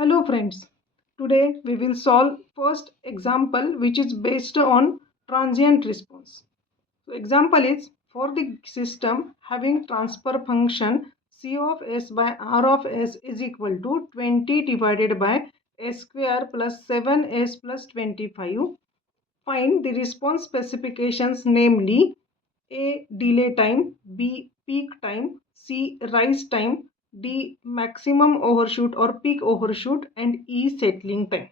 Hello friends, today we will solve first example which is based on transient response. So example is for the system having transfer function C of s by R of s is equal to 20 divided by s square plus 7s plus 25. Find the response specifications, namely A. Delay time, B. Peak time, C. Rise time, D. Maximum overshoot or peak overshoot, and E. Settling time.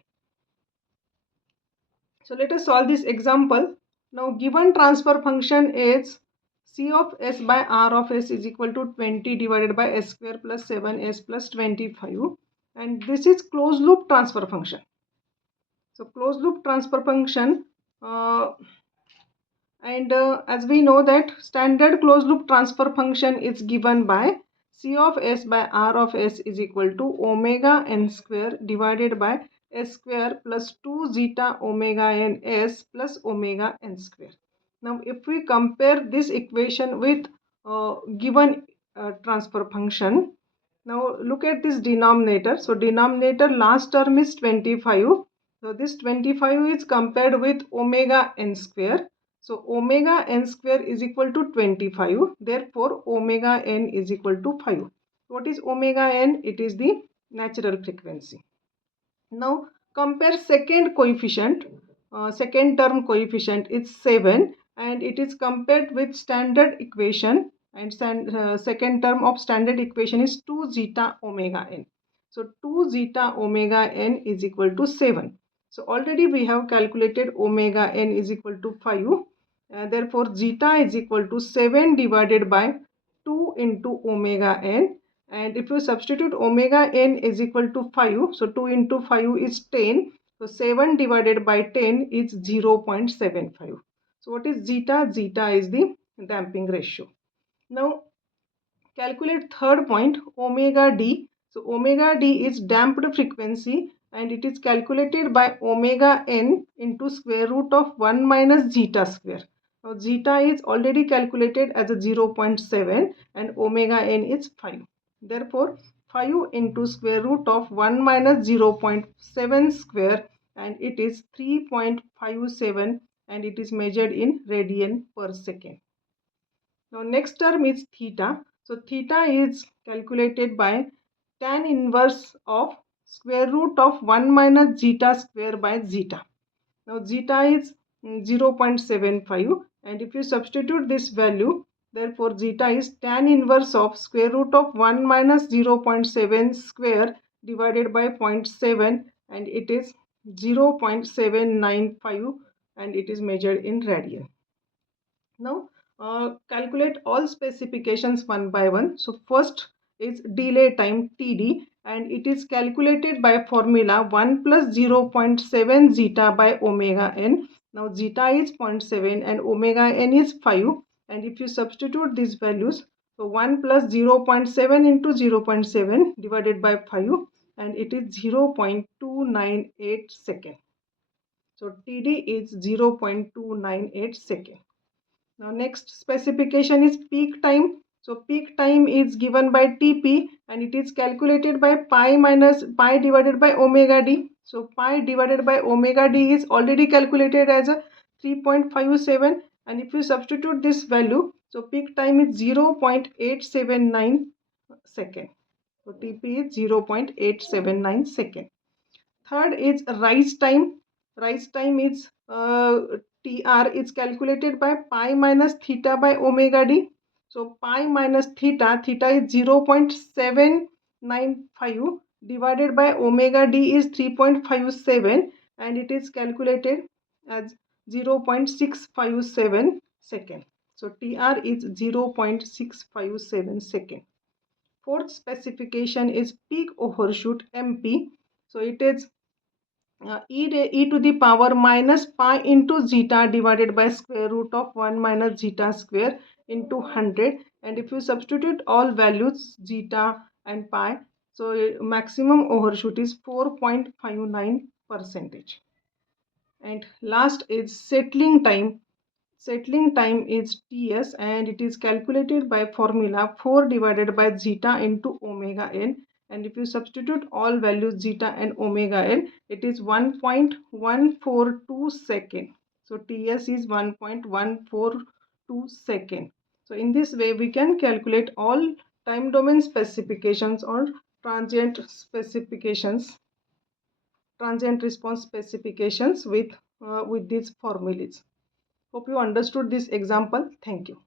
So let us solve this example. Now given transfer function is C of s by R of s is equal to 20 divided by s square plus 7s plus 25, and this is closed loop transfer function. So closed loop transfer function, as we know that standard closed loop transfer function is given by C of s by R of s is equal to omega n square divided by s square plus 2 zeta omega n s plus omega n square. Now if we compare this equation with given transfer function, now look at this denominator. So denominator last term is 25. So this 25 is compared with omega n square. So omega n square is equal to 25. Therefore omega n is equal to 5. What is omega n? It is the natural frequency. Now compare second coefficient. Second term coefficient is 7 and it is compared with standard equation, and second term of standard equation is 2 zeta omega n. So 2 zeta omega n is equal to 7. So already we have calculated omega n is equal to 5. Therefore zeta is equal to 7 divided by 2 into omega n, and if you substitute omega n is equal to 5, so 2 into 5 is 10, so 7 divided by 10 is 0.75. So what is zeta? Zeta is the damping ratio. Now calculate third point, omega d. So omega d is damped frequency and it is calculated by omega n into square root of 1 minus zeta square. Now zeta is already calculated as a 0.7 and omega n is 5. Therefore 5 into square root of 1 minus 0.7 square, and it is 3.57, and it is measured in radian per second. Now next term is theta. So theta is calculated by tan inverse of square root of 1 minus zeta square by zeta. Now zeta is 0.75, and if you substitute this value, therefore zeta is tan inverse of square root of 1 minus 0.7 square divided by 0.7, and it is 0.795, and it is measured in radian. Now calculate all specifications one by one. So first is delay time TD, and it is calculated by formula 1 plus 0.7 zeta by omega n. Now zeta is 0.7 and omega n is 5, and if you substitute these values, so 1 plus 0.7 into 0.7 divided by 5, and it is 0.298 second. So TD is 0.298 second. Now next specification is peak time. So peak time is given by Tp, and it is calculated by pi divided by omega d. So pi divided by omega d is already calculated as a 3.57, and if you substitute this value, so peak time is 0.879 second. So Tp is 0.879 second. Third is rise time. Rise time is TR is calculated by pi minus theta by omega d. So pi minus theta is 0.795 divided by omega d is 3.57, and it is calculated as 0.657 second. So TR is 0.657 second. Fourth specification is peak overshoot MP. So it is e to the power minus pi into zeta divided by square root of 1 minus zeta square into 100, and if you substitute all values zeta and pi, so maximum overshoot is 4.59%. And last is settling time. Settling time is TS, and it is calculated by formula 4 divided by zeta into omega n, and if you substitute all values zeta and omega l, it is 1.142 second. So TS is 1.142 second. So in this way we can calculate all time domain specifications or transient specifications, transient response specifications with these formulas. Hope you understood this example. Thank you.